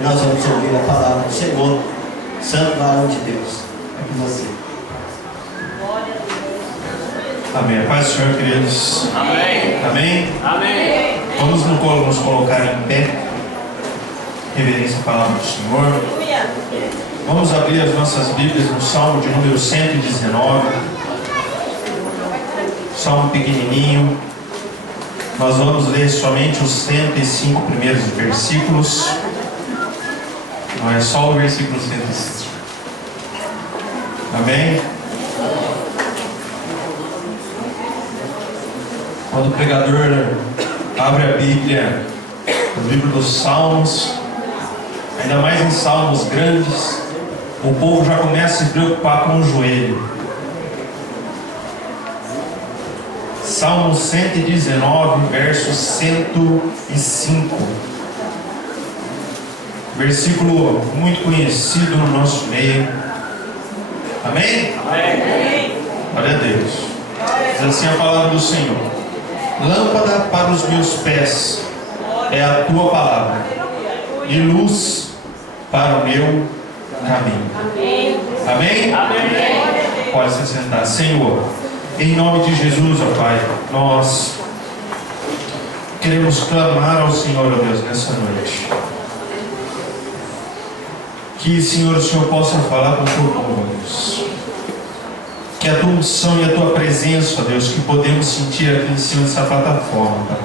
E nós vamos ouvir a palavra do Senhor, Santo Varão de Deus. É com você. Amém. A paz do Senhor, queridos. Amém. Amém. Amém. Vamos nos colocar em pé. Reverência à palavra do Senhor. Vamos abrir as nossas Bíblias no Salmo de número 119. Salmo pequenininho. Nós vamos ler somente os 105 primeiros versículos. Não é só o versículo 105. Amém? Quando o pregador abre a Bíblia, o livro dos Salmos, ainda mais em salmos grandes, o povo já começa a se preocupar com o joelho. Salmo 119, verso 105. Versículo muito conhecido no nosso meio. Amém? Amém. Glória a Deus. Diz assim a palavra do Senhor: lâmpada para os meus pés é a tua palavra, e luz para o meu caminho. Amém? Amém. Pode se sentar. Senhor, em nome de Jesus, ó Pai, nós queremos clamar ao Senhor, ó Deus, nessa noite. Que, Senhor, o Senhor possa falar com o teu povo, ó Deus. Que a tua unção e a tua presença, ó Deus, que podemos sentir aqui em cima dessa plataforma, Pai,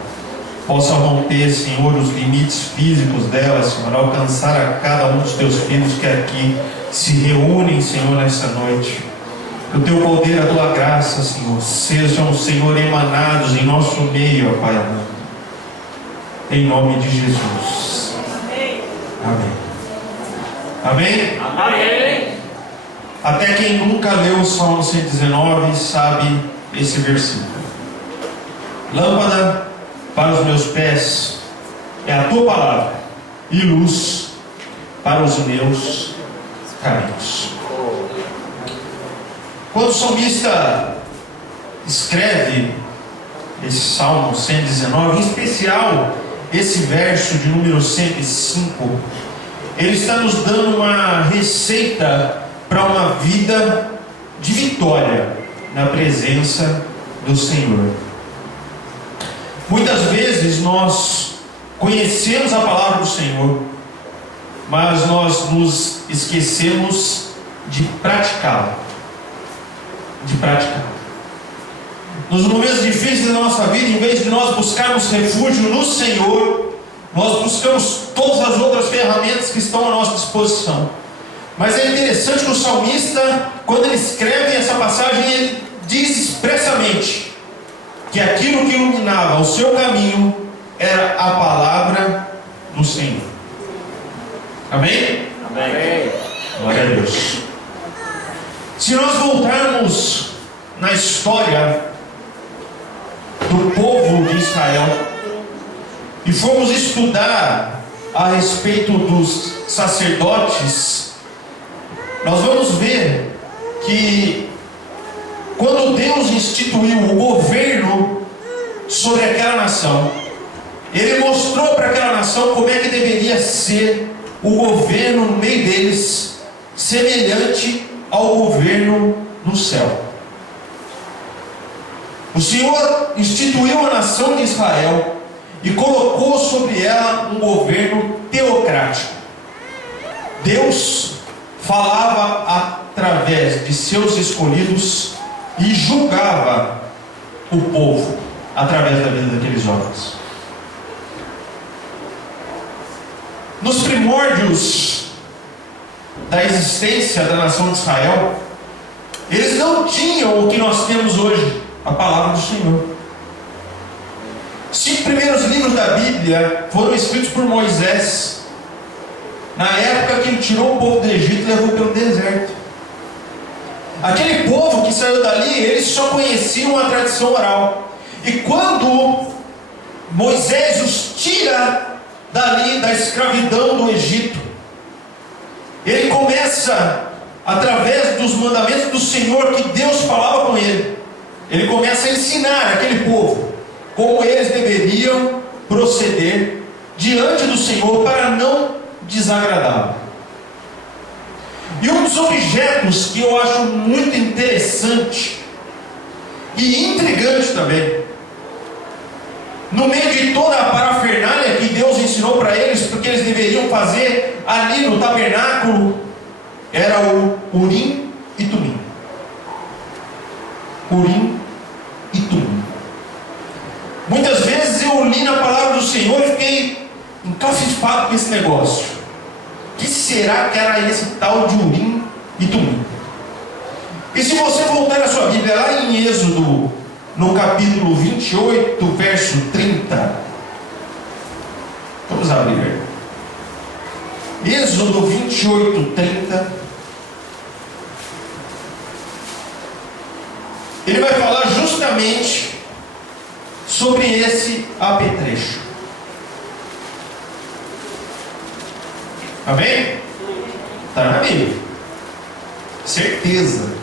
possa romper, Senhor, os limites físicos dela, Senhor, alcançar a cada um dos teus filhos que aqui se reúnem, Senhor, nessa noite. Que o teu poder, a tua graça, Senhor, sejam, Senhor, emanados em nosso meio, ó Pai amado. Em nome de Jesus. Amém. Amém? Amém. Até quem nunca leu o Salmo 119 sabe esse versículo. Lâmpada para os meus pés é a tua palavra, e luz para os meus caminhos. Quando o salmista escreve esse Salmo 119, em especial esse verso de número 105, ele está nos dando uma receita para uma vida de vitória na presença do Senhor. Muitas vezes nós conhecemos a palavra do Senhor, mas nós nos esquecemos de praticá-la. Nos momentos difíceis da nossa vida, em vez de nós buscarmos refúgio no Senhor, nós buscamos todas as outras ferramentas que estão à nossa disposição. Mas é interessante que o salmista, quando ele escreve essa passagem, ele diz expressamente que aquilo que iluminava o seu caminho era a palavra do Senhor. Amém? Amém. Glória a Deus. Se nós voltarmos na história do povo de Israel e formos estudar a respeito dos sacerdotes, nós vamos ver que quando Deus instituiu o governo sobre aquela nação, Ele mostrou para aquela nação como é que deveria ser o governo no meio deles, semelhante ao governo no céu. O Senhor instituiu a nação de Israel e colocou sobre ela um governo teocrático. Deus falava através de seus escolhidos e julgava o povo através da vida daqueles homens. Nos primórdios da existência da nação de Israel, eles não tinham o que nós temos hoje, a palavra do Senhor. 5 primeiros livros da Bíblia foram escritos por Moisés, na época que ele tirou o povo do Egito e levou pelo deserto. Aquele povo que saiu dali, eles só conheciam a tradição oral. E quando Moisés os tira dali da escravidão do Egito, ele começa, através dos mandamentos do Senhor que Deus falava com ele, ele começa a ensinar aquele povo como eles deveriam proceder diante do Senhor para não desagradável. E um dos objetos que eu acho muito interessante e intrigante também, no meio de toda a parafernália que Deus ensinou para eles, porque eles deveriam fazer ali no tabernáculo, era o Urim e Tumim. Urim e Tumim. Muitas vezes eu li na palavra do Senhor e fiquei encafifado com esse negócio. O que será que era esse tal de Urim e Tumim? E se você voltar na sua Bíblia, lá em Êxodo, no capítulo 28, verso 30. Vamos abrir. Êxodo 28, 30. Ele vai falar justamente sobre esse apetrecho. Amém? Está na Bíblia. Certeza.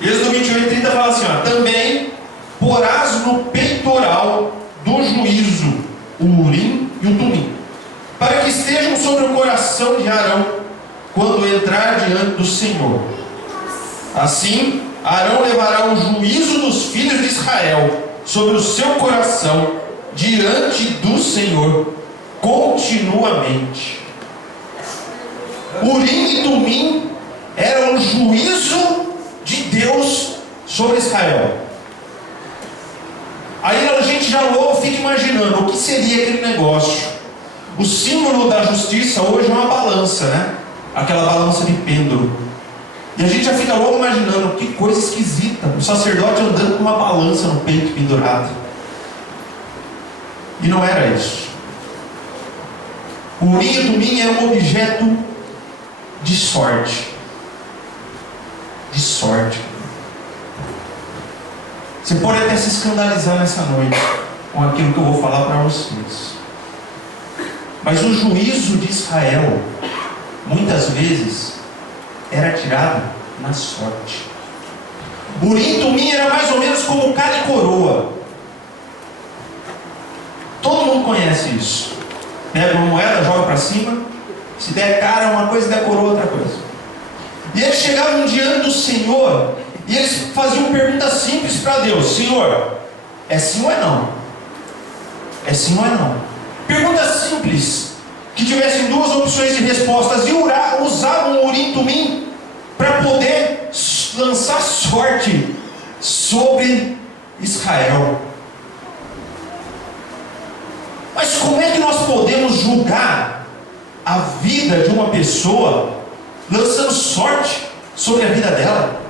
Êxodo 28, 30 fala assim, ó: também porás no peitoral do juízo o Urim e o Tumim, para que estejam sobre o coração de Arão quando entrar diante do Senhor. Assim, Arão levará o juízo dos filhos de Israel sobre o seu coração diante do Senhor continuamente. Urim e Tumim eram o juízo de Deus sobre Israel. Aí a gente já logo fica imaginando o que seria aquele negócio. O símbolo da justiça hoje é uma balança, né? Aquela balança de pêndulo. E a gente já fica logo imaginando que coisa esquisita, o sacerdote andando com uma balança no peito pendurado. E não era isso. O Urim e Tumim é um objeto de sorte. De sorte. Você pode até se escandalizar nessa noite com aquilo que eu vou falar para vocês. Mas o juízo de Israel muitas vezes era tirado na sorte. Urim e Tumim era mais ou menos como cara e coroa. Todo mundo conhece isso. Pega uma moeda, joga para cima. Se der cara é uma coisa, se der coroa outra coisa. E eles chegavam diante do Senhor e eles faziam perguntas simples para Deus: Senhor, é sim ou é não? É sim ou é não? Perguntas simples, que tivessem duas opções de respostas, e usavam o Urim e Tumim para poder lançar sorte sobre Israel. Mas como é que nós podemos julgar a vida de uma pessoa lançando sorte sobre a vida dela?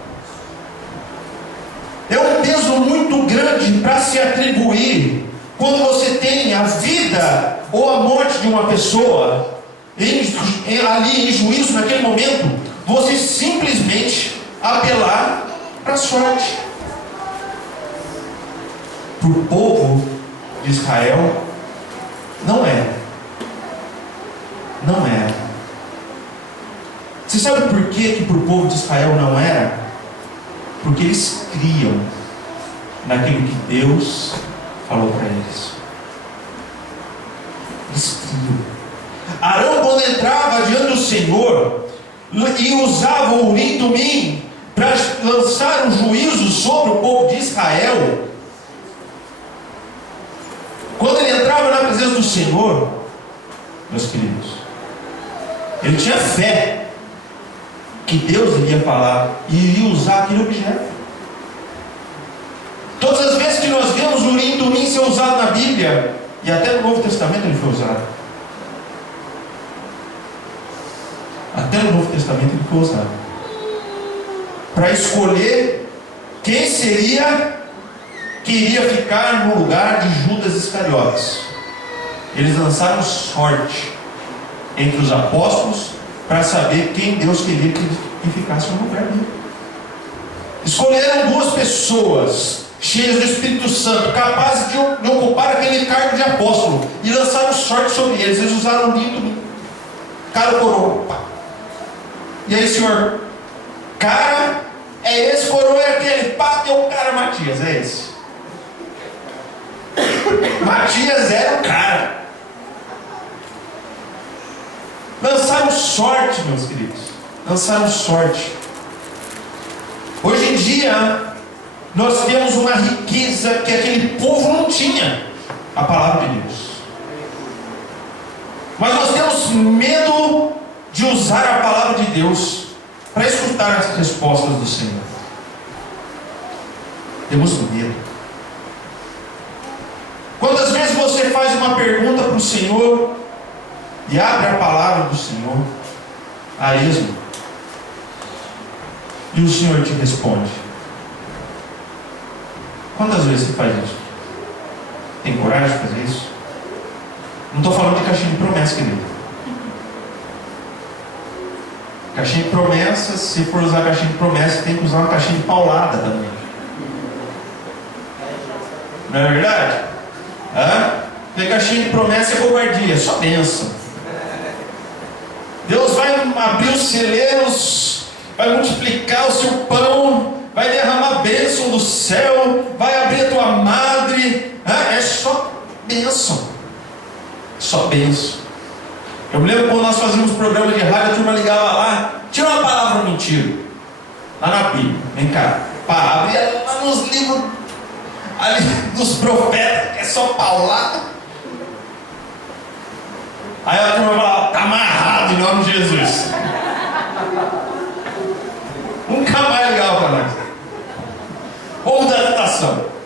É um peso muito grande para se atribuir quando você tem a vida ou a morte de uma pessoa ali em juízo naquele momento, você simplesmente apelar para a sorte. Para o povo de Israel, não é. Não era. Você sabe por que para o povo de Israel não era? Porque eles criam naquilo que Deus falou para eles. Eles criam. Arão, quando entrava diante do Senhor e usava o Urim e Tumim para lançar um juízo sobre o povo de Israel, quando ele entrava na presença do Senhor, meus queridos, ele tinha fé que Deus iria falar e iria usar aquele objeto. Todas as vezes que nós vemos o Urim e Tumim ser usado na Bíblia, e até no Novo Testamento ele foi usado. Até no Novo Testamento ele foi usado para escolher quem seria que iria ficar no lugar de Judas Iscariotes. Eles lançaram sorte entre os apóstolos para saber quem Deus queria que ficasse no lugar dele. Escolheram duas pessoas cheias do Espírito Santo, capazes de ocupar aquele cargo de apóstolo, e lançaram sorte sobre eles. Eles usaram o Urim e Tumim. Cara, coroa. E aí, Senhor, cara é esse, coroa é aquele, pá, tem um cara, Matias, é esse. Matias era o cara. Lançaram sorte, meus queridos. Lançaram sorte. Hoje em dia, nós temos uma riqueza que aquele povo não tinha. A palavra de Deus. Mas nós temos medo de usar a palavra de Deus para escutar as respostas do Senhor. Temos medo. Quantas vezes você faz uma pergunta para o Senhor e abre a palavra do Senhor a esmo e o Senhor te responde? Quantas vezes você faz isso? Tem coragem de fazer isso? Não estou falando de caixinha de promessa, querido. Caixinha de promessa, se for usar caixinha de promessa, tem que usar uma caixinha de paulada também. Não é verdade? Tem caixinha de promessa é covardia, só bênção. Deus vai abrir os celeiros, vai multiplicar o seu pão, vai derramar bênção do céu, vai abrir a tua madre. É só bênção. Só bênção. Eu me lembro quando nós fazíamos programa de rádio, a turma ligava lá, tira uma palavra mentira. Lá na Bíblia, vem cá. Pá, abria lá nos livros ali dos profetas, que é só paulada. Aí a turma falava, tá amarrado em nome de Jesus. Nunca mais ligava para nós. Povo da tentação.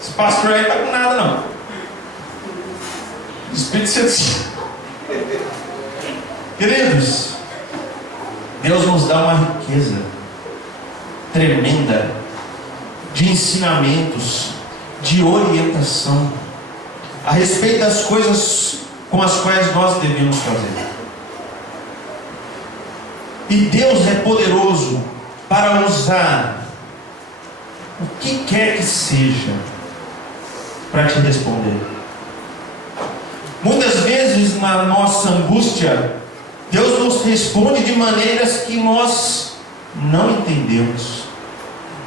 Esse pastor aí não tá com nada não. Espírito Santo. Queridos, Deus nos dá uma riqueza tremenda de ensinamentos, de orientação a respeito das coisas com as quais nós devemos fazer. E Deus é poderoso para usar o que quer que seja para te responder. Muitas vezes na nossa angústia, Deus nos responde de maneiras que nós não entendemos.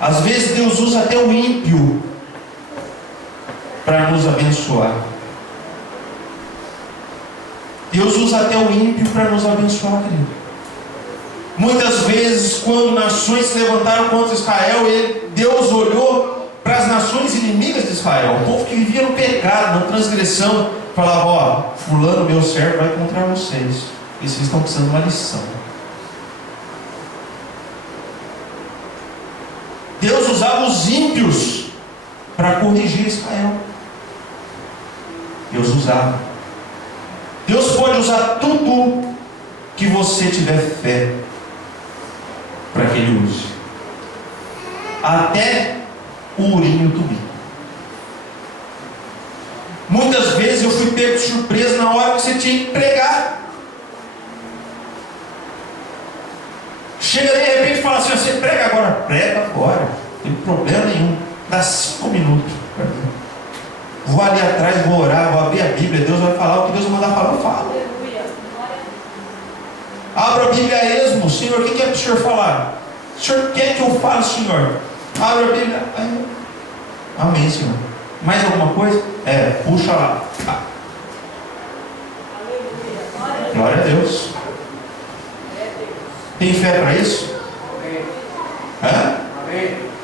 Às vezes Deus usa até o ímpio para nos abençoar. Deus usa até o ímpio para nos abençoar, querido. Muitas vezes, quando nações se levantaram contra Israel, Deus olhou para as nações inimigas de Israel, o povo que vivia no pecado, na transgressão, falava, ó, fulano, meu servo, vai encontrar vocês. E vocês estão precisando de uma lição. Deus usava os ímpios para corrigir Israel. Deus usava. Deus pode usar tudo que você tiver fé para que Ele use. Até o urim e o tumim. Muitas vezes eu fui pego de surpresa na hora que você tinha que pregar. Chega de repente e fala assim, você prega agora. Prega agora, não tem problema nenhum. Dá 5 minutos. Vou ali atrás, vou orar, vou abrir a Bíblia, Deus vai falar o que Deus mandar falar, eu falo. Abra a Bíblia a esmo. Senhor, o que é para o Senhor falar? O Senhor quer que eu fale, Senhor? Abra a Bíblia. Amém, Senhor. Mais alguma coisa? Puxa lá. Glória a Deus. Tem fé para isso?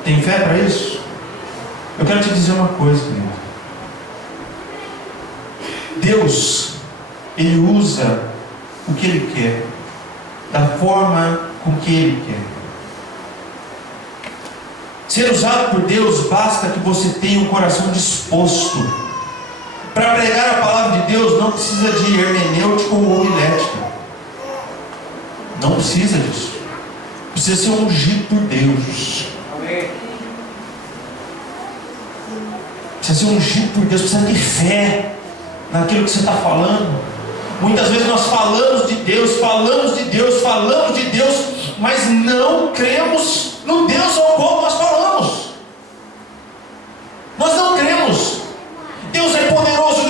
Tem fé para isso? Eu quero te dizer uma coisa, querido. Deus, Ele usa o que Ele quer, da forma com que Ele quer. Ser usado por Deus, basta que você tenha um coração disposto. Para pregar a palavra de Deus, não precisa de hermenêutica ou homilética. Não precisa disso. Precisa ser ungido por Deus. Amém. Precisa ser ungido por Deus. Precisa ter fé naquilo que você está falando. Muitas vezes nós falamos de Deus, mas não cremos no Deus ao qual nós falamos. Nós não cremos. Deus é poderoso,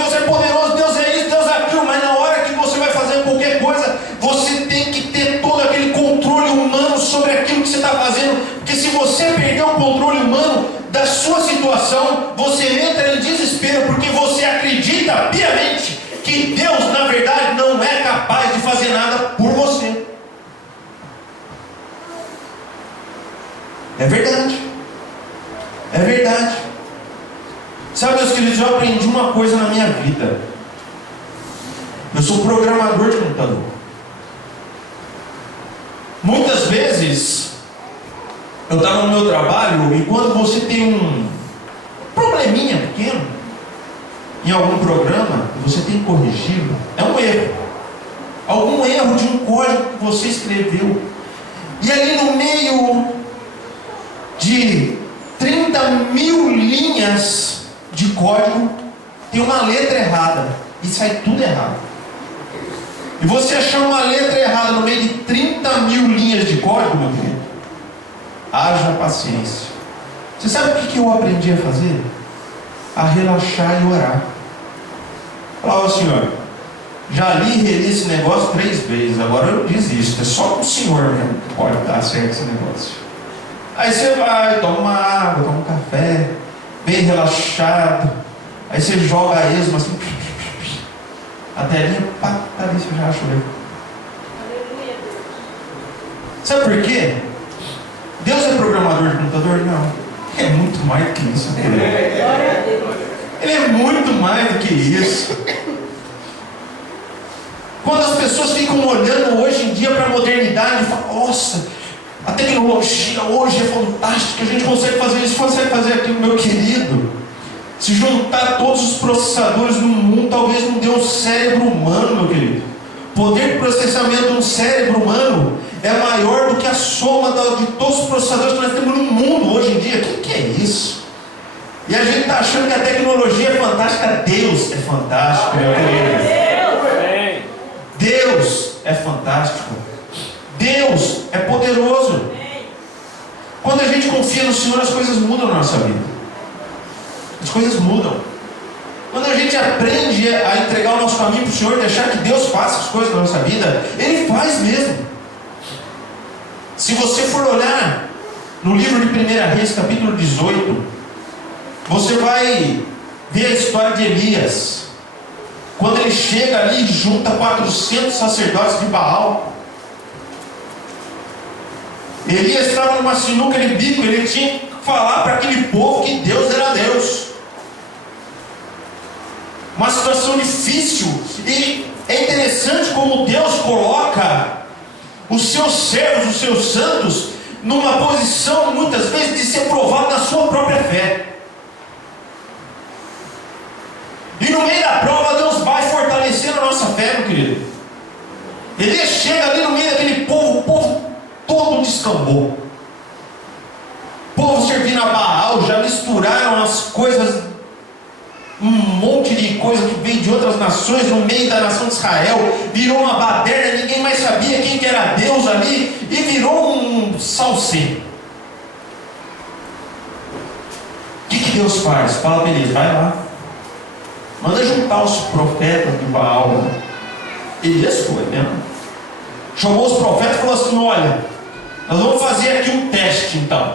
Deus é isso, Deus é aquilo, mas na hora que você vai fazer qualquer coisa, você tem que ter todo aquele controle humano sobre aquilo que você está fazendo, porque se você perder o controle humano da sua situação, você entra em desespero, porque você acredita piamente que Deus, na verdade, não é capaz de fazer nada É verdade. É verdade. Sabe, meus queridos, eu aprendi uma coisa na minha vida. Eu sou programador de computador. Muitas vezes eu estava no meu trabalho e quando você tem um probleminha pequeno em algum programa, você tem que corrigir, é um erro. Algum erro de um código que você escreveu. E ali no meio de 30.000 linhas de código, tem uma letra errada. E sai tudo errado. E você achar uma letra errada no meio de 30.000 linhas de código, meu querido, haja paciência. Você sabe o que eu aprendi a fazer? A relaxar e orar. Falar, ó Senhor, já li e reli esse negócio 3 vezes, agora eu desisto. É só com o Senhor mesmo que pode dar certo esse negócio. Aí você vai, toma uma água, toma um café, bem relaxado. Aí você joga a esmo assim, a telinha, pá, cadê você já achou? Sabe por quê? Deus é programador de computador? Não. É muito mais do que isso. Ele é muito mais do que isso. Quando as pessoas ficam olhando hoje em dia para a modernidade e falam, nossa, a tecnologia hoje é fantástica, a gente consegue fazer isso, consegue fazer aquilo, meu querido. Se juntar todos os processadores do mundo, talvez não dê um cérebro humano, meu querido. O poder de processamento de um cérebro humano é maior do que a soma de todos os processadores que nós temos no mundo hoje em dia. O que é isso? E a gente está achando que a tecnologia é fantástica. Deus é fantástico, meu querido. Deus é fantástico. Deus é poderoso. Quando a gente confia no Senhor, as coisas mudam na nossa vida. As coisas mudam. Quando a gente aprende a entregar o nosso caminho para o Senhor, deixar que Deus faça as coisas na nossa vida, Ele faz mesmo. Se você for olhar no livro de 1 Reis, capítulo 18, você vai ver a história de Elias. Quando ele chega ali e junta 400 sacerdotes de Baal. Elias estava numa sinuca de bico, ele tinha que falar para aquele povo que Deus era Deus. Uma situação difícil. E é interessante como Deus coloca os seus servos, os seus santos, numa posição muitas vezes de ser provado na sua própria fé. E no meio da prova Deus vai fortalecendo a nossa fé, meu querido. Elias chega ali no meio daquele povo, o povo todo descambou. O povo servindo a Baal, já misturaram as coisas, um monte de coisa que veio de outras nações no meio da nação de Israel, virou uma baderna, ninguém mais sabia quem que era Deus ali, e virou um salseiro. O que Deus faz? Fala para Elias, vai lá, manda juntar os profetas de Baal. Elias foi mesmo. Chamou os profetas e falou assim, olha, nós vamos fazer aqui um teste então.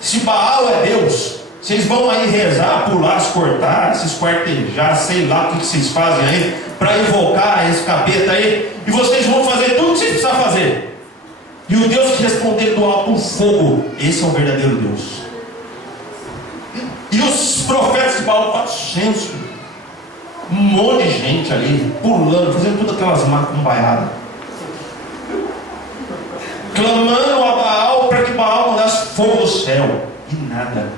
Se Baal é Deus, vocês vão aí rezar, pular, se cortar, se esquartejar, sei lá o que vocês fazem aí, para invocar esse capeta aí, e vocês vão fazer tudo o que vocês precisam fazer. E o Deus que responder do alto o fogo, esse é o verdadeiro Deus. E os profetas de Baal, 400, um monte de gente ali, pulando, fazendo todas aquelas macumbaiadas, clamando a Baal para que Baal mandasse fogo do céu, e nada.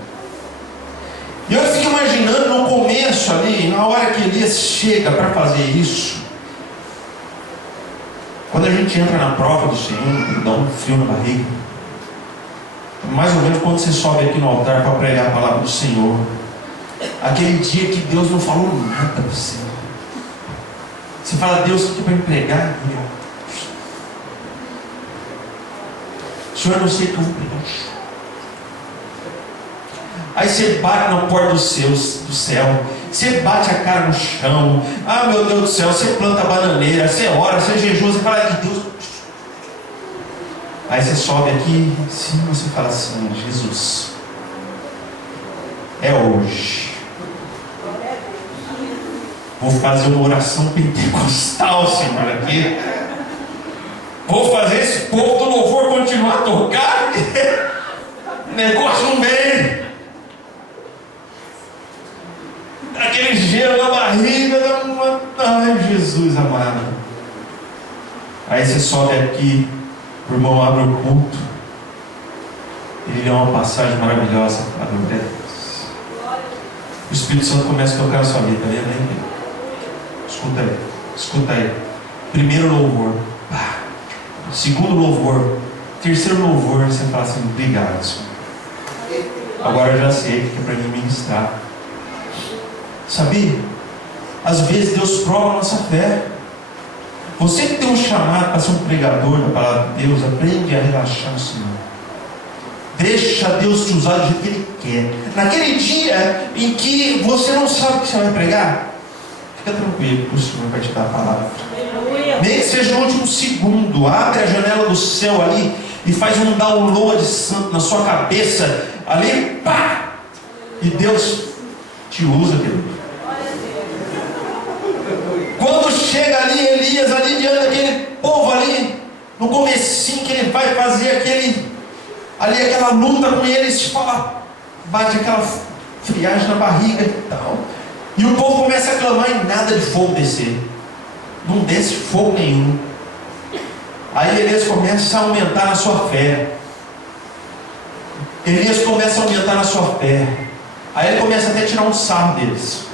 E eu fico imaginando no começo ali, na hora que Elias chega para fazer isso, quando a gente entra na prova do Senhor, dá um frio na barriga. Mais ou menos quando você sobe aqui no altar para pregar a palavra do Senhor, aquele dia que Deus não falou nada para você. Você fala, Deus, o que vai me pregar? Senhor, eu não sei o que eu vou pregar. Aí você bate na porta do céu, você bate a cara no chão, ah meu Deus do céu, você planta a bananeira, você ora, você jejua, você fala que Deus. Aí você sobe aqui, sim, você fala assim, Jesus, é hoje. Vou fazer uma oração pentecostal, Senhor, aqui. Vou fazer esse povo do louvor continuar a tocar. negócio não vem. Aquele gelo na barriga, ai Jesus amado. Aí você sobe aqui, o irmão abre o culto, ele lê uma passagem maravilhosa, a glória a Deus. O Espírito Santo começa a tocar na sua vida, tá vendo aí? Escuta aí. Primeiro louvor, segundo louvor, terceiro louvor, você fala assim, obrigado, Senhor. Agora eu já sei que é para mim ministrar. Sabia? Às vezes Deus prova a nossa fé. Você que tem um chamado para ser um pregador da palavra de Deus, aprende a relaxar no Senhor. Deixa Deus te usar do jeito que Ele quer. Naquele dia em que você não sabe o que você vai pregar, fica tranquilo, o Senhor vai te dar a palavra. Nem que seja no último segundo, abre a janela do céu ali e faz um download santo na sua cabeça, ali, pá! E Deus te usa, querido. Quando chega ali Elias, ali diante daquele povo ali, no comecinho que ele vai fazer aquela luta com eles, fala, bate aquela friagem na barriga e tal. E o povo começa a clamar e nada de fogo descer. Não desce fogo nenhum. Aí Elias começa a aumentar na sua fé. Elias começa a aumentar na sua fé. Aí ele começa até a tirar um sarro deles.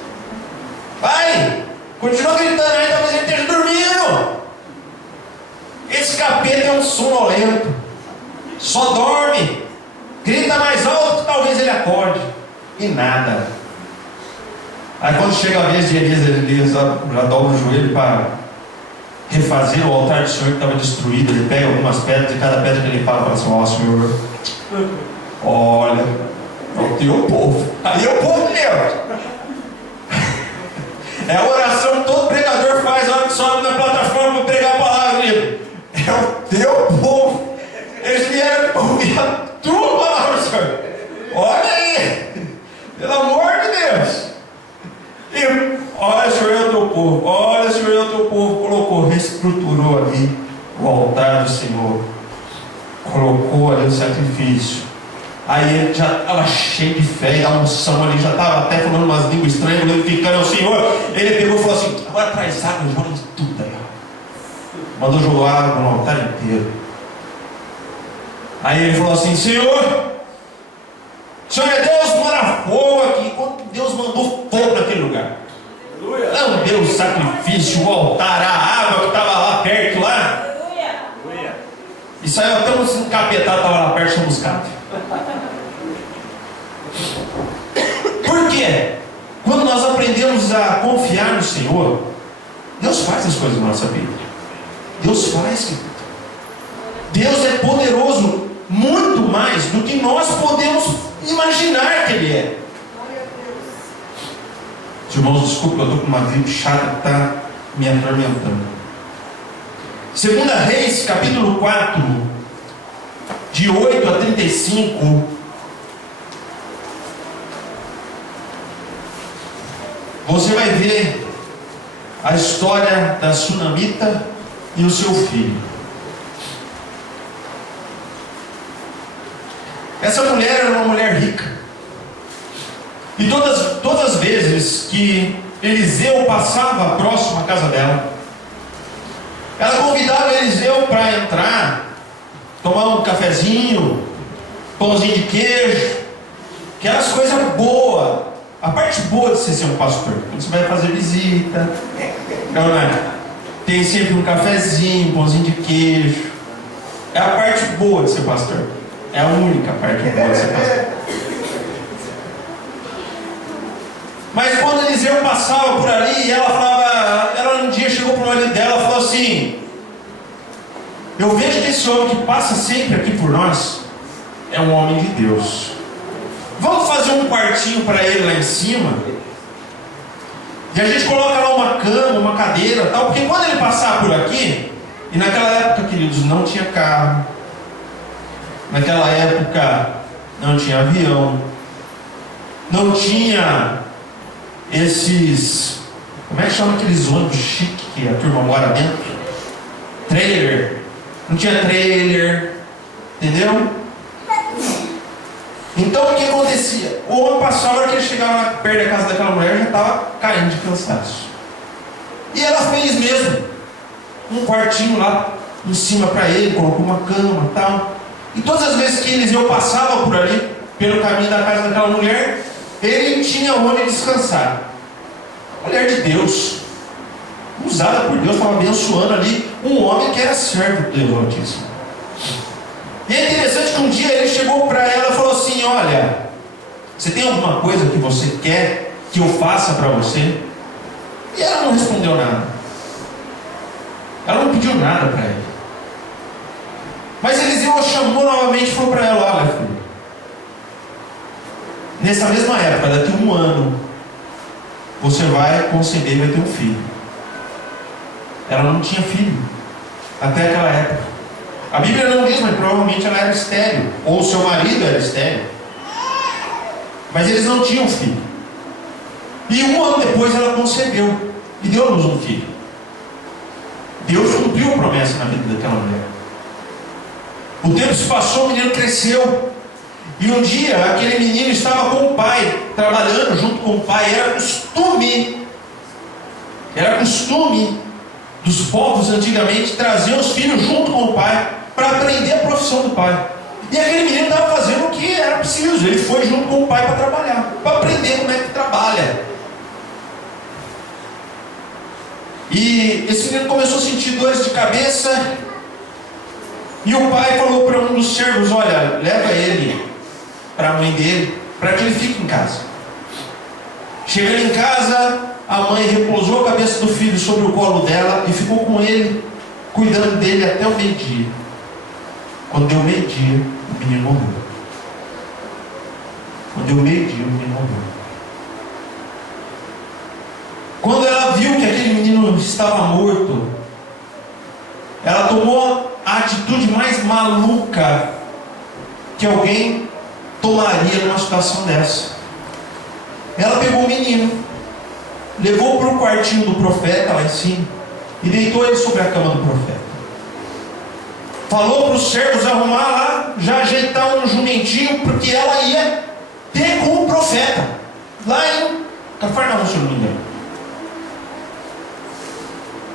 Vai! Continua gritando aí, talvez ele esteja dormindo. Esse capeta é um sonolento. Só dorme. Grita mais alto que talvez ele acorde. E nada. Aí quando chega a vez de Elias já dobra o joelho para refazer o altar do Senhor que estava destruído. Ele pega algumas pedras e cada pedra que ele fala assim, ó Senhor, olha, é o teu povo. Aí é o povo de Deus. É a oração que todo pregador faz na hora que sobe na plataforma para pregar a palavra dele. É o teu povo. Eles vieram para ouvir a tua palavra, Senhor. Olha aí. Pelo amor de Deus. E olha, Senhor, é o teu povo. Olha, Senhor, é o teu povo. Colocou, reestruturou ali o altar do Senhor. Colocou ali o sacrifício. Aí ele já estava cheio de fé e da unção ali, já estava até falando umas línguas estranhas, glorificando ao Senhor. Ele pegou e falou assim, agora traz água e joga de tudo aí. Mandou jogar água no altar inteiro. Aí ele falou assim, Senhor é Deus, mora fogo aqui. Quando Deus mandou fogo naquele lugar, não deu o sacrifício, o altar, a água que estava lá perto lá. E saiu até um encapetado, estava lá perto, chamou os caras. Por quê? Quando nós aprendemos a confiar no Senhor, Deus faz as coisas na nossa vida. Deus faz. Deus é poderoso muito mais do que nós podemos imaginar que Ele é. Irmãos, desculpa, eu estou com uma gripe chata que está me atormentando. 2 Reis, capítulo 4, de 8 a 35. Você vai ver a história da sunamita e o seu filho. Essa mulher era uma mulher rica. E todas as vezes que Eliseu passava próximo à casa dela, ela convidava Eliseu para entrar, tomar um cafezinho, pãozinho de queijo, aquelas coisas boas. A parte boa de você ser um pastor, quando você vai fazer visita, não é? Tem sempre um cafezinho, um pãozinho de queijo. É a parte boa de ser pastor. É a única parte boa de ser pastor. Mas quando Eliseu passava por ali, ela um dia chegou para o marido dela e falou assim: eu vejo que esse homem que passa sempre aqui por nós é um homem de Deus. Vamos fazer um quartinho para ele lá em cima, e a gente coloca lá uma cama, uma cadeira, tal, porque quando ele passar por aqui, e naquela época, queridos, não tinha carro, naquela época não tinha avião, não tinha esses, como é que chama aqueles ônibus chique que a turma mora dentro? Trailer. Não tinha trailer, entendeu? Então o que acontecia? O homem passava, a hora que ele chegava perto da casa daquela mulher, já estava caindo de cansaço. E ela fez mesmo um quartinho lá em cima para ele, colocou uma cama e tal. E todas as vezes que Eliseu passava por ali, pelo caminho da casa daquela mulher, ele tinha onde descansar. Mulher de Deus, usada por Deus, estava abençoando ali um homem que era servo do Deus Altíssimo. E é interessante que um dia ele chegou para ela e falou assim: olha, você tem alguma coisa que você quer que eu faça para você? E ela não respondeu nada. Ela não pediu nada para ele. Mas Eliseu chamou novamente e falou para ela: olha, filho, nessa mesma época, daqui a 1 ano, você vai conceber e vai ter um filho. Ela não tinha filho até aquela época. A Bíblia não diz, mas provavelmente ela era estéril, ou seu marido era estéril. Mas eles não tinham filho. E 1 ano depois ela concebeu e deu-nos um filho. Deus cumpriu a promessa na vida daquela mulher. O tempo se passou, o menino cresceu. E um dia aquele menino estava com o pai, trabalhando junto com o pai. Era costume dos povos antigamente trazer os filhos junto com o pai para aprender a profissão do pai. E aquele menino estava fazendo o que era preciso. Ele foi junto com o pai para trabalhar, para aprender como é que trabalha. E esse menino começou a sentir dores de cabeça. E o pai falou para um dos servos: olha, leva ele para a mãe dele, para que ele fique em casa. Chegando em casa, a mãe repousou a cabeça do filho sobre o colo dela e ficou com ele, cuidando dele até o meio-dia. Quando deu meio-dia, o menino morreu. Quando deu meio-dia, o menino morreu. Quando ela viu que aquele menino estava morto, ela tomou a atitude mais maluca que alguém tomaria numa situação dessa. Ela pegou o menino, levou para o quartinho do profeta lá em cima e deitou ele sobre a cama do profeta. Falou para os servos arrumar lá, já ajeitar um jumentinho, porque ela ia ter com o profeta lá em Cafarnaum, se eu não me engano.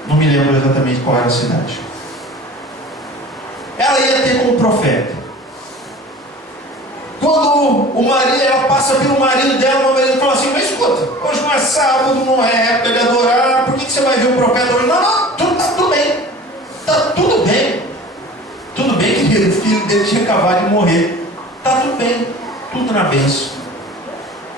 Não me lembro exatamente qual era a cidade. Ela ia ter com o profeta. Quando o marido, ela passa pelo marido dela, o marido fala assim: mas escuta, hoje não é sábado, não é época de adorar, por que você vai ver o profeta hoje? Não, está tudo bem. Está tudo bem. Tudo bem, querido, o filho dele tinha acabado de morrer. Está tudo bem, tudo na bênção.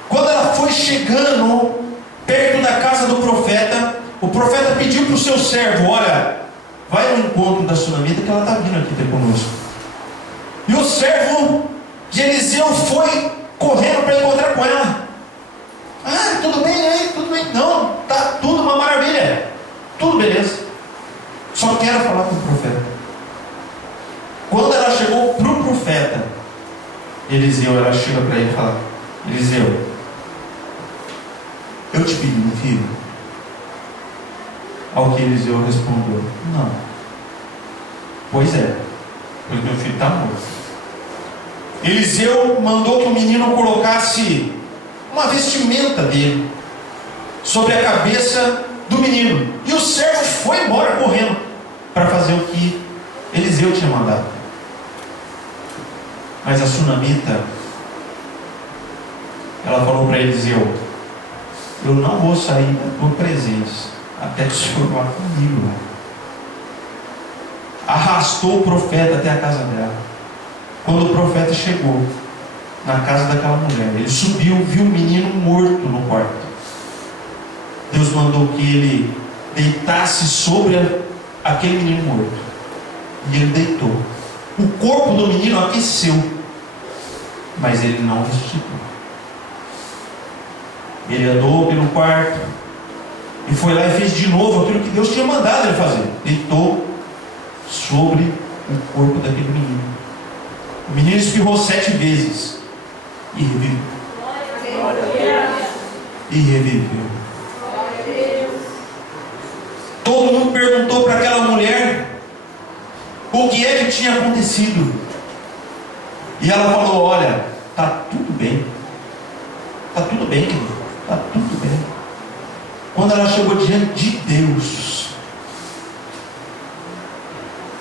Quando ela foi chegando perto da casa do profeta, o profeta pediu para o seu servo: olha, vai ao encontro da sunamita que ela está vindo aqui ter conosco. E o servo de Eliseu foi correndo para encontrar com ela. Ah, tudo bem aí, tudo bem. Não, está tudo uma maravilha. Tudo beleza. Só quero falar com o profeta. Quando ela chegou para o profeta Eliseu, ela chega para ele e fala: Eliseu, eu te pedi um filho. Ao que Eliseu respondeu: não. Pois é, porque meu filho está morto. Eliseu mandou que o menino colocasse uma vestimenta dele sobre a cabeça do menino. E o servo foi embora correndo para fazer o que Eliseu tinha mandado. Mas a sunamita, ela falou para Eliseu: eu não vou sair da tua presença até que o Senhor vá comigo. Arrastou o profeta até a casa dela. Quando o profeta chegou na casa daquela mulher, ele subiu, viu o menino morto no quarto. Deus mandou que ele deitasse sobre aquele menino morto. E ele deitou. O corpo do menino aqueceu, mas ele não ressuscitou. Ele andou pelo quarto e foi lá e fez de novo aquilo que Deus tinha mandado ele fazer. Deitou sobre o corpo daquele menino. O menino espirrou 7 vezes e reviveu. E reviveu. Todo mundo perguntou para aquela mulher o que é que tinha acontecido. E ela falou: olha, Está tudo bem. Está tudo bem, querido. Está tudo bem. Quando ela chegou diante de Deus,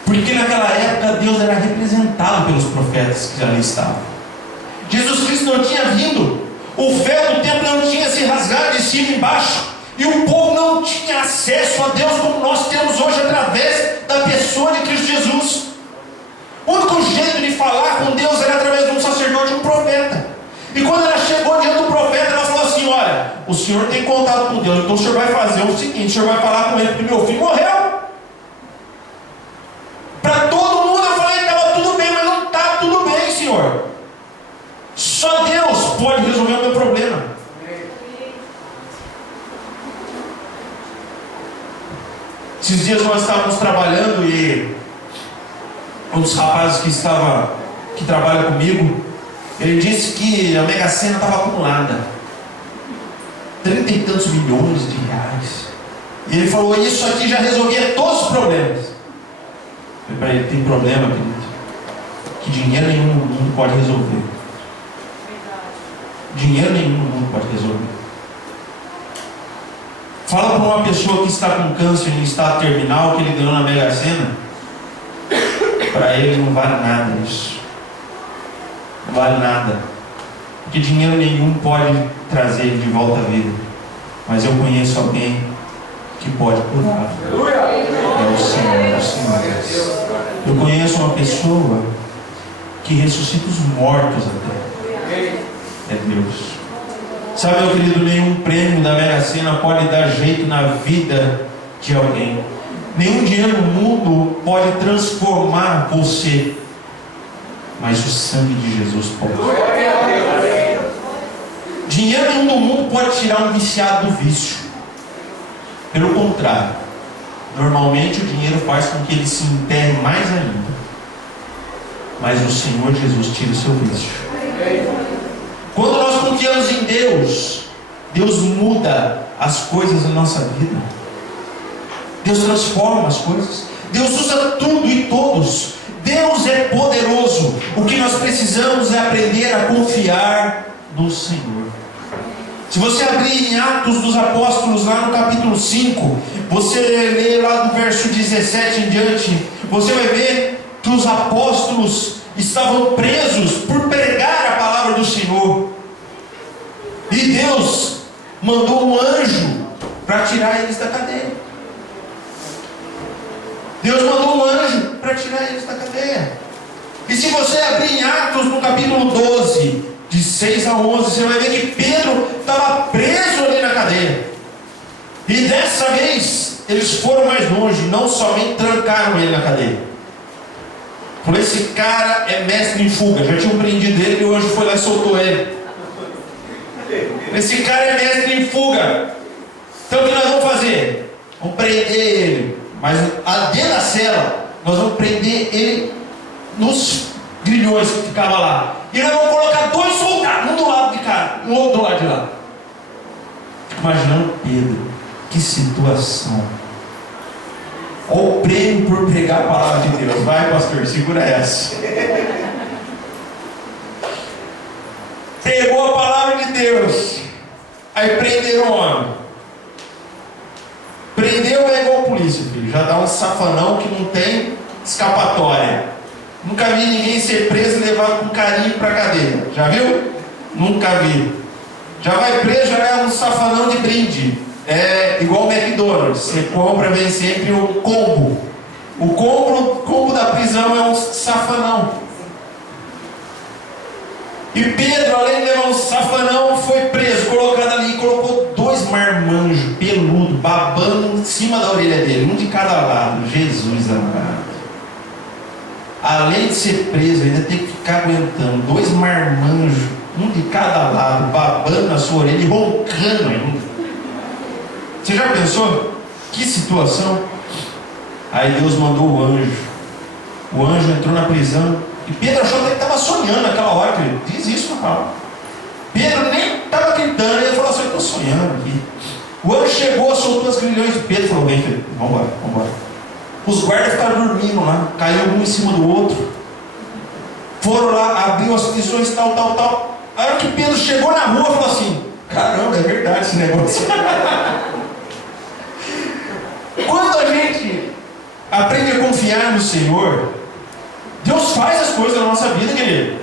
porque naquela época Deus era representado pelos profetas que ali estavam. Jesus Cristo não tinha vindo, o véu do templo não tinha se rasgado de cima e embaixo, e o povo não tinha acesso a Deus como nós temos hoje através da pessoa de Cristo Jesus. O único jeito de falar com Deus era através de um sacerdote e um profeta. E quando ela chegou diante do profeta, ela falou assim: olha, o senhor tem contato com Deus, então o senhor vai fazer o seguinte, o senhor vai falar com ele porque meu filho morreu. Para todo mundo eu falei que estava tudo bem, mas não está tudo bem, Senhor. Só Deus pode resolver o meu problema. Esses dias nós estávamos trabalhando e um dos rapazes que trabalha comigo, ele disse que a Mega Sena estava acumulada 30 e tantos milhões de reais. E ele falou: isso aqui já resolvia todos os problemas. Para ele, tem problema, querido, que dinheiro nenhum no mundo pode resolver. Dinheiro nenhum no mundo pode resolver. Fala para uma pessoa que está com câncer em estado terminal que ele ganhou na Mega Sena. Para ele não vale nada isso. Não vale nada. Porque dinheiro nenhum pode trazer ele de volta à vida. Mas eu conheço alguém que pode curar. É o Senhor. Eu conheço uma pessoa que ressuscita os mortos até. É Deus. Sabe, meu querido, nenhum prêmio da Mega Sena pode dar jeito na vida de alguém. Nenhum dinheiro no mundo pode transformar você. Mas o sangue de Jesus pode. Dinheiro nenhum no mundo pode tirar um viciado do vício. Pelo contrário, normalmente o dinheiro faz com que ele se enterre mais ainda. Mas o Senhor Jesus tira o seu vício. Quando nós confiamos em Deus, Deus muda as coisas na nossa vida. Deus transforma as coisas. Deus usa tudo e todos. Deus é poderoso. O que nós precisamos é aprender a confiar no Senhor. Se você abrir em Atos dos Apóstolos, lá no capítulo 5, você lê lá do verso 17 em diante, você vai ver que os apóstolos estavam presos por pregar a palavra do Senhor. E Deus mandou um anjo para tirar eles da cadeia. Deus mandou um anjo para tirar eles da cadeia. E se você abrir em Atos no capítulo 12, de 6 a 11, você vai ver que Pedro estava preso ali na cadeia. E dessa vez eles foram mais longe, não somente trancaram ele na cadeia. Falou: esse cara é mestre em fuga. Já tinham prendido ele e o anjo foi lá e soltou ele. Esse cara é mestre em fuga. Então o que nós vamos fazer? Vamos prender ele. Mas dentro da cela, nós vamos prender ele nos grilhões que ficavam lá. E nós vamos colocar 2 soldados, um do lado de cá e o outro do lado de lá. Fico imaginando Pedro. Que situação. Olha o prêmio por pregar a palavra de Deus. Vai, pastor, segura essa. Pegou a palavra de Deus. Aí prenderam o homem. Prendeu é igual a polícia, filho. Já dá um safanão que não tem escapatória. Nunca vi ninguém ser preso e levado com carinho para a cadeia. Já viu? Nunca vi. Já vai preso, já é um safanão de brinde. É igual o McDonald's. Você compra, vem sempre o combo. O combo da prisão é um safanão. E Pedro, além de levar um safanão, foi preso, colocado ali, e colocou 2 marmanjos peludos, babando em cima da orelha dele, um de cada lado. Jesus amado. Além de ser preso, ainda tem que ficar aguentando 2 marmanjos, um de cada lado, babando na sua orelha e roncando ainda. Você já pensou? Que situação? Aí Deus mandou o anjo. O anjo entrou na prisão. E Pedro achou que ele estava sonhando naquela hora. Que ele diz isso, Paulo. Pedro nem estava gritando. Ele falou assim: eu estou sonhando aqui. O anjo chegou, soltou as grilhões de Pedro e falou: vem, filho, vamos embora. Os guardas ficaram dormindo lá. Caiu um em cima do outro. Foram lá, abriu as prisões, tal. Aí hora que Pedro chegou na rua, falou assim: caramba, é verdade esse negócio. Quando a gente aprende a confiar no Senhor, Deus faz as coisas na nossa vida, querido.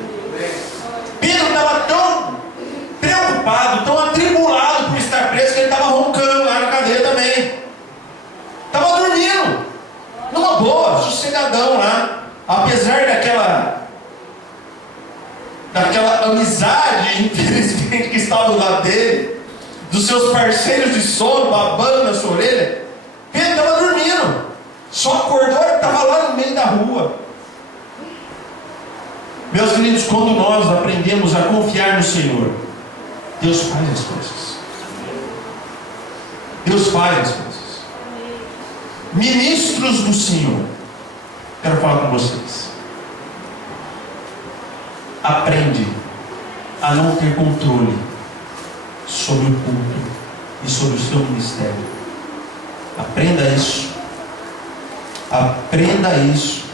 Pedro estava tão preocupado, tão atribulado por estar preso, que ele estava roncando lá na cadeia também. Estava dormindo, numa boa, sossegadão lá. Apesar daquela amizade, infelizmente, que estava do lado dele, dos seus parceiros de sono babando na sua orelha, Pedro estava dormindo. Só acordou e estava lá no meio da rua. Meus queridos, quando nós aprendemos a confiar no Senhor, Deus faz as coisas. Deus faz as coisas. Ministros do Senhor, quero falar com vocês. Aprende a não ter controle sobre o culto e sobre o seu ministério. Aprenda isso. Aprenda isso.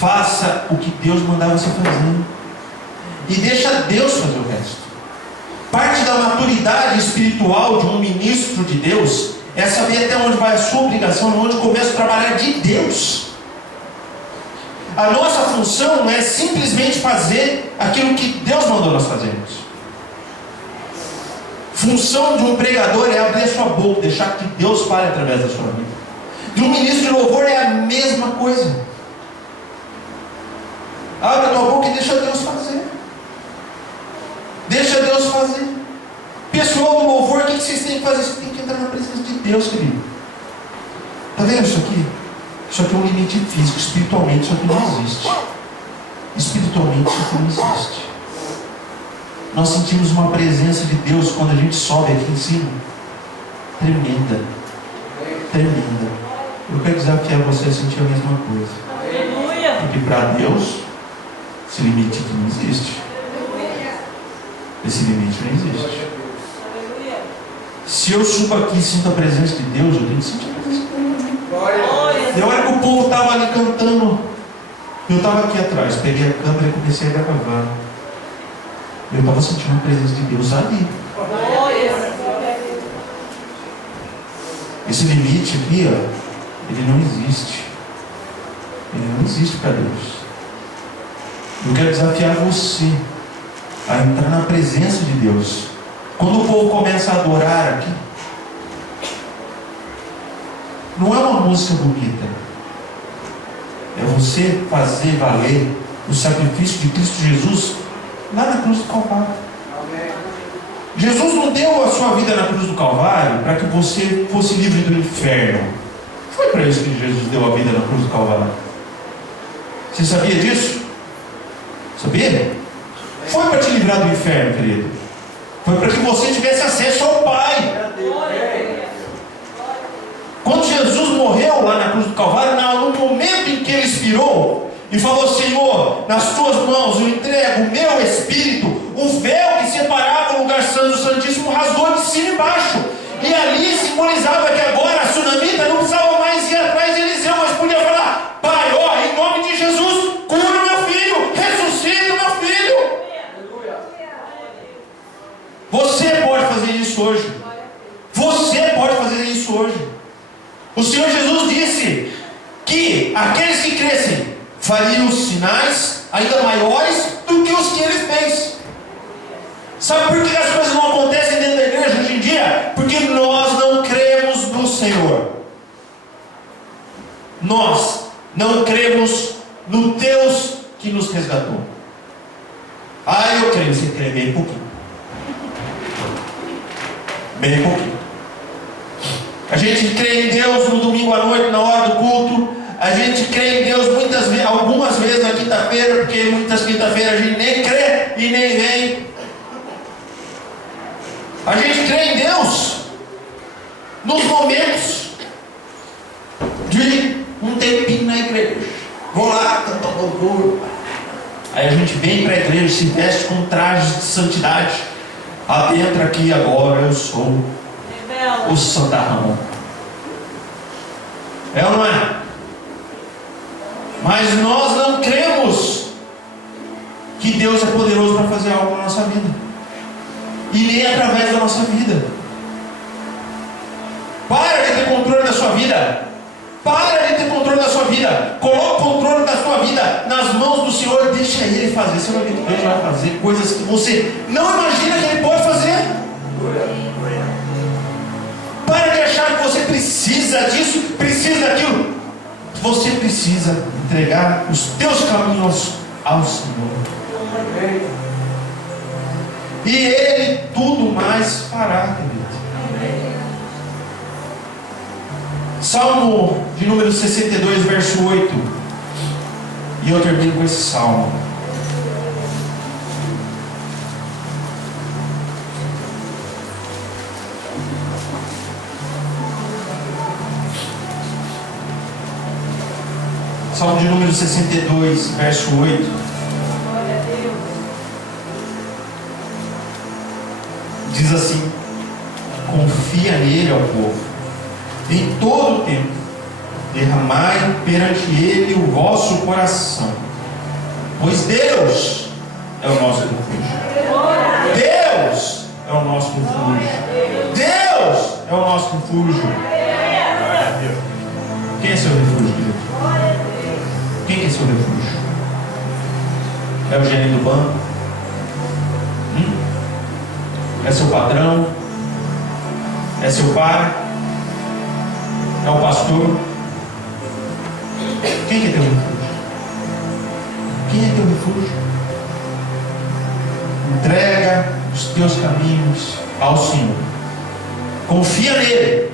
Faça o que Deus mandar você fazer. E deixa Deus fazer o resto. Parte da maturidade espiritual de um ministro de Deus é saber até onde vai a sua obrigação, onde começa o trabalhar de Deus. A nossa função é simplesmente fazer aquilo que Deus mandou nós fazermos. Função de um pregador é abrir a sua boca, deixar que Deus fale através da sua vida. De um ministro de louvor é a mesma coisa. Abre a tua boca e deixa Deus fazer. Deixa Deus fazer. Pessoal do louvor, o que vocês têm que fazer? Vocês têm que entrar na presença de Deus, querido. Está vendo isso aqui? Isso aqui é um limite físico. Espiritualmente isso aqui não existe. Espiritualmente isso aqui não existe. Nós sentimos uma presença de Deus quando a gente sobe aqui em cima. Tremenda. Tremenda. Eu quero desafiar você a sentir a mesma coisa. Aleluia. Porque para Deus, esse limite aqui não existe. Esse limite não existe. Aleluia. Se eu subo aqui e sinto a presença de Deus, eu tenho que sentir a presença de Deus. E a hora que o povo estava ali cantando, eu estava aqui atrás, peguei a câmera e comecei a gravar. Eu estava sentindo a presença de Deus ali. Esse limite aqui, ó, ele não existe. Ele não existe para Deus. Eu quero desafiar você a entrar na presença de Deus. Quando o povo começa a adorar aqui, não é uma música bonita, é você fazer valer o sacrifício de Cristo Jesus lá na cruz do Calvário. Jesus não deu a sua vida na cruz do Calvário para que você fosse livre do inferno. Foi para isso que Jesus deu a vida na cruz do Calvário. Você sabia disso? Sabia? Foi para te livrar do inferno, querido. Foi para que você tivesse acesso ao Pai. Quando Jesus morreu lá na cruz do Calvário, no momento em que ele expirou e falou: Senhor, nas tuas mãos eu entrego o meu espírito, o véu que separava o lugar santo do Santíssimo rasgou de cima e baixo. E ali simbolizava que agora a sunamita não precisava mais ir atrás de Eliseu, mas podia falar: Pai, ó, em nome de Jesus, cura o meu filho, ressuscita o meu filho. Você pode fazer isso hoje. Você pode fazer isso hoje. O Senhor Jesus disse que aqueles que crescem fariam sinais ainda maiores do que os que ele fez. Sabe por que as coisas não acontecem dentro da igreja hoje em dia? Porque nós não cremos no Senhor. Nós não cremos no Deus que nos resgatou. Ah, eu creio. Você crê bem pouquinho. Bem pouquinho. A gente crê em Deus no domingo à noite, na hora do culto. A gente crê em Deus algumas vezes na quinta-feira, porque muitas quinta-feiras a gente nem crê e nem vem. A gente crê em Deus nos momentos de um tempinho na igreja. Vou lá, cantar louvor. Aí a gente vem para a igreja, se veste com trajes de santidade. Adentra aqui agora, eu sou o santarrão. É ou não é? Mas nós não cremos Deus é poderoso para fazer algo na nossa vida. E nem através da nossa vida. Para de ter controle da sua vida. Para de ter controle da sua vida. Coloque o controle da sua vida nas mãos do Senhor e deixa Ele fazer. Você vai ver que Deus vai fazer coisas que você não imagina que Ele pode fazer. Para de achar que você precisa disso, precisa daquilo. Você precisa entregar os teus caminhos ao Senhor. E Ele tudo mais fará, querido. Salmo de número 62, verso 8. E eu termino com esse salmo. Salmo de número 62, verso 8. Glória a Deus. Diz assim: confia nele, ó povo, em todo o tempo, derramai perante ele o vosso coração, pois Deus é o nosso refúgio. Deus é o nosso refúgio. Deus é o nosso refúgio. Quem é seu refúgio, querido? Quem é seu refúgio? É o gerente do banco? É seu patrão? É seu pai? É o pastor? Quem é teu refúgio? Quem é teu refúgio? Entrega os teus caminhos ao Senhor. Confia nele.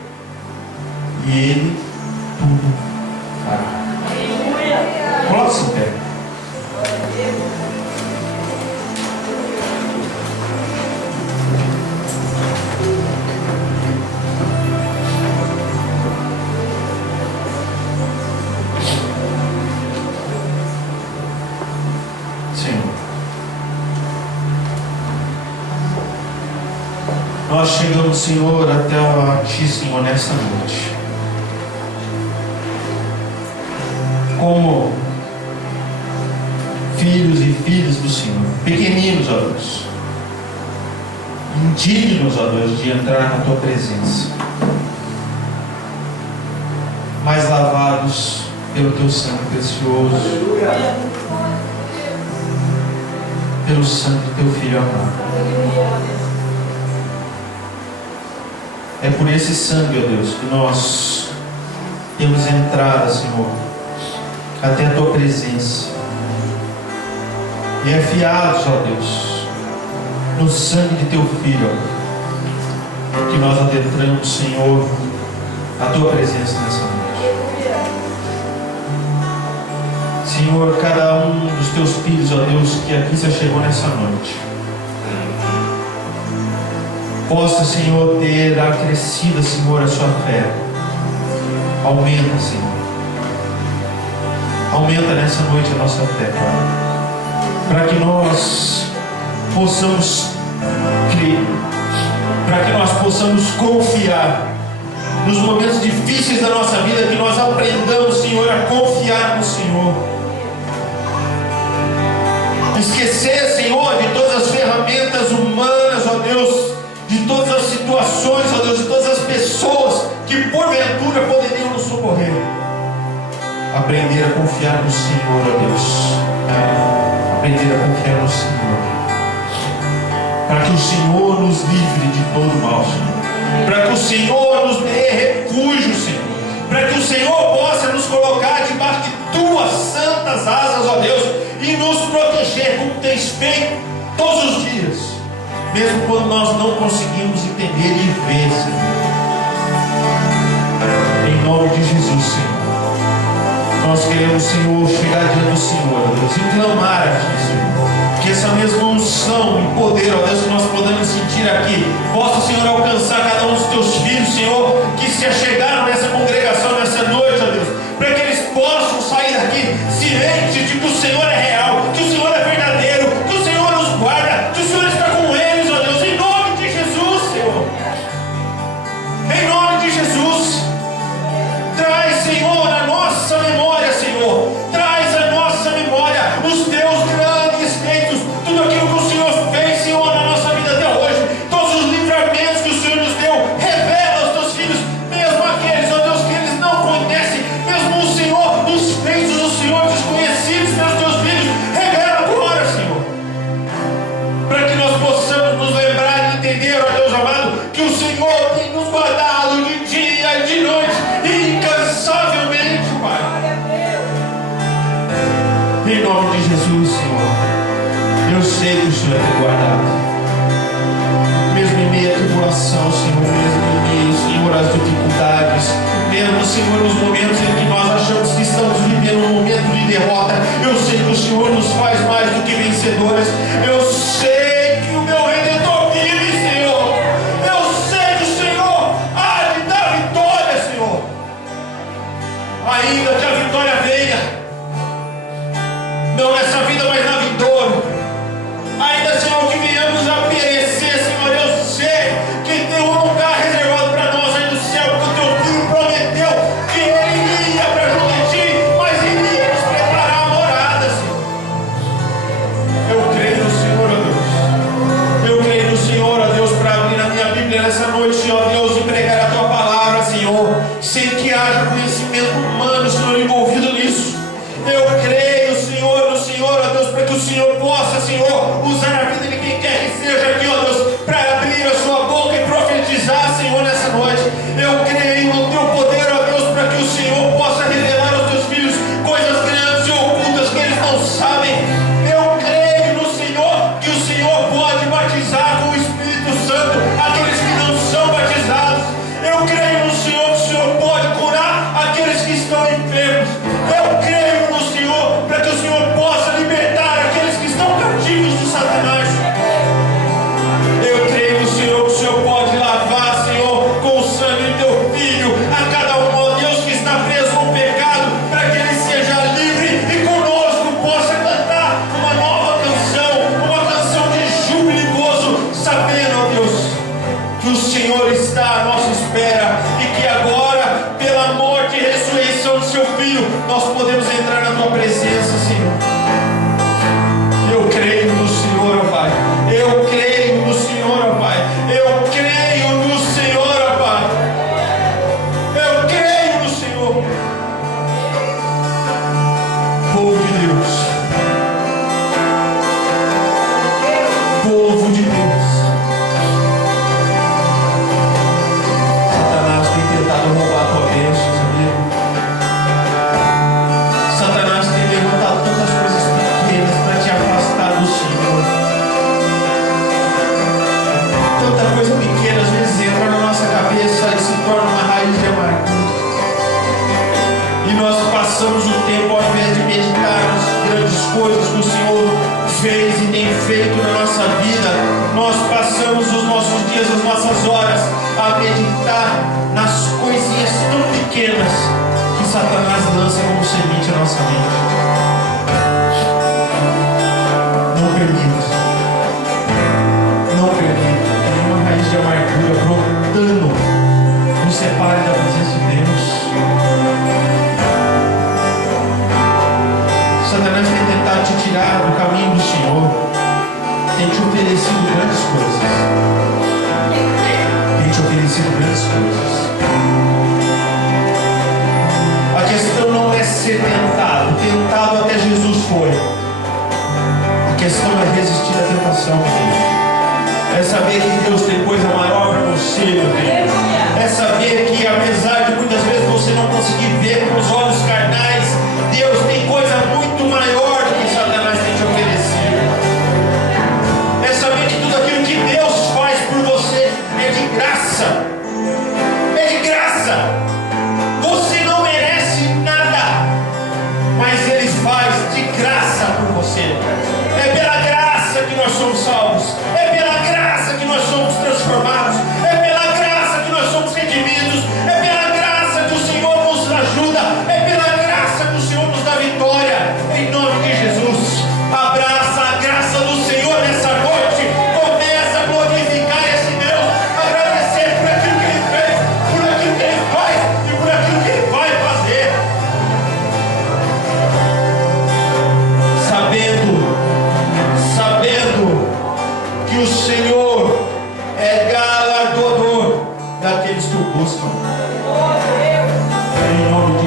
E Ele tudo fará. Coloque-se em pé. Senhor, nós chegamos, Senhor, até a Ti, Senhor, nesta noite. Como filhos e filhas do Senhor, pequeninos, ó Deus, indignos, ó Deus, de entrar na Tua presença, mas lavados pelo Teu sangue precioso, pelo sangue do Teu Filho amado. É por esse sangue, ó Deus, que nós temos entrada, Senhor, até a Tua presença. E é fiados, ó Deus, no sangue de Teu Filho, ó, que nós adentramos, Senhor, a Tua presença nessa noite. Senhor, cada um dos Teus filhos, ó Deus, que aqui já chegou nessa noite, possa, Senhor, ter acrescida, Senhor, a sua fé. Aumenta, Senhor. Aumenta nessa noite a nossa fé, Pai, para que nós possamos crer, para que nós possamos confiar nos momentos difíceis da nossa vida, que nós aprendamos, Senhor, a confiar no Senhor. Esquecer, Senhor, de todas as ferramentas humanas, ó Deus, de todas as situações, ó Deus, de todas as pessoas que porventura poderiam nos socorrer. Aprender a confiar no Senhor, ó Deus. Aprender a confiar no Senhor, para que o Senhor nos livre de todo mal, Senhor, para que o Senhor nos dê refúgio, Senhor, para que o Senhor possa nos colocar debaixo de Tuas santas asas, ó Deus, e nos proteger como Tens feito todos os dias, mesmo quando nós não conseguimos entender e ver, Senhor. Em nome de Jesus, Senhor, nós queremos, Senhor, chegar diante do Senhor, ó Deus, e clamar a Ti, Senhor, que essa mesma unção e poder, ó Deus, que nós podemos sentir aqui, possa, Senhor, alcançar cada um dos Teus filhos, Senhor, que se achegaram nessa congregação nessa noite, ó Deus, para que eles possam sair daqui cientes de que o Senhor é real, que o Senhor é verdadeiro, que o Senhor nos guarda, que o Senhor está com eles, ó Deus, em nome de Jesus, Senhor. Em nome de Jesus. Traz, Senhor, a nossa memória, Senhor. Traz a nossa memória os Teus grandes feitos, sei que o Senhor é ter guardado. Mesmo em meio à tribulação, Senhor, mesmo em meio, Senhor, às dificuldades, mesmo, Senhor, nos momentos em que nós achamos que estamos vivendo um momento de derrota, eu sei que o Senhor nos faz mais do que vencedores. Eu sei que o meu Redentor vive, Senhor. Eu sei que o Senhor há de dar vitória, Senhor. Ainda que a vitória venha, não nessa vida, mas na vindoura. Ainda, Senhor, que venhamos a perecer, Senhor, eu sei que tem um lugar reservado para nós aí no céu, porque o teu filho prometeu que ele iria para junto de ti, mas iria nos preparar a morada, Senhor. Eu creio no Senhor, ó Deus. Eu creio no Senhor, ó Deus, para abrir a minha Bíblia nessa noite, ó Deus, e pregar a tua palavra, Senhor, sem que haja conhecimento humano, Senhor, envolvido nisso. Eu creio, Senhor, no Senhor, ó Deus, para que o Senhor possa, Senhor, usar a vida de quem quer que seja aqui, ó Deus, para abrir a sua boca e profetizar, Senhor, nessa noite. Eu creio no teu poder, ó Deus, para que o Senhor possa revelar aos teus filhos coisas grandes e ocultas que eles não sabem. Eu creio no Senhor, que o Senhor pode batizar com o Espírito Santo aqueles que não são batizados. Eu creio no Senhor, que o Senhor pode curar aqueles que estão enfermos. Eu creio no Senhor, para que o Senhor possa libertar aqueles que estão cativos de Satanás. Eu creio no Senhor, que o Senhor pode lavar, Senhor, com o sangue de teu Filho, a cada um, ó Deus, que está preso no pecado, para que ele seja livre e conosco possa cantar uma nova canção de júbilo e gozo, sabendo, ó Deus, que o Senhor está à nossa espera e que agora, pela morte e ressurreição de seu Filho, nós podemos entrar na tua presença, Senhor. Eu creio no Senhor, ó Pai. Eu creio no Senhor, ó Pai. Eu creio no Senhor, ó Pai. Eu creio no Senhor. Povo de Deus. Povo de Deus. Satanás tem tentado roubar a tua bênção, sabia? Satanás tem levantado tantas coisas pequenas para te afastar do Senhor. Tanta coisa pequena às vezes entra na nossa cabeça e se torna uma raiz de amargura. E nós passamos o tempo, ao invés de meditar nas grandes coisas que o Senhor fez e tem feito na nossa vida, nós passamos os nossos dias, as nossas horas a meditar nas coisinhas tão pequenas que Satanás lança como semente na nossa mente. Não permita que nenhuma raiz de amargura brotando nos separe da presença de Deus. Satanás tem tentado te tirar do caminho do Senhor, tem te oferecido grandes coisas. A questão não é ser tentado até Jesus foi. A questão é resistir à tentação. É saber que Deus tem coisa maior para você, meu Deus. É saber que apesar de muitas vezes você não conseguir ver com os olhos carnais, Deus tem coisa muito maior do que Satanás tem te oferecido. É saber que tudo aquilo que Deus faz por você é de graça. É de graça. Você não merece nada, mas Ele faz de graça por você. É pela graça que nós somos salvos. É pela graça que nós somos transformados. É pela graça que nós somos redimidos. É pela graça que o Senhor nos ajuda. É pela graça que o Senhor nos dá vitória. Em nome de Jesus. Abraça a graça do Senhor nessa noite. Começa a glorificar esse Deus. Agradecer por aquilo que Ele fez, por aquilo que Ele faz e por aquilo que Ele vai fazer. Sabendo que o Senhor é galardoador daqueles que o buscam. Em nome de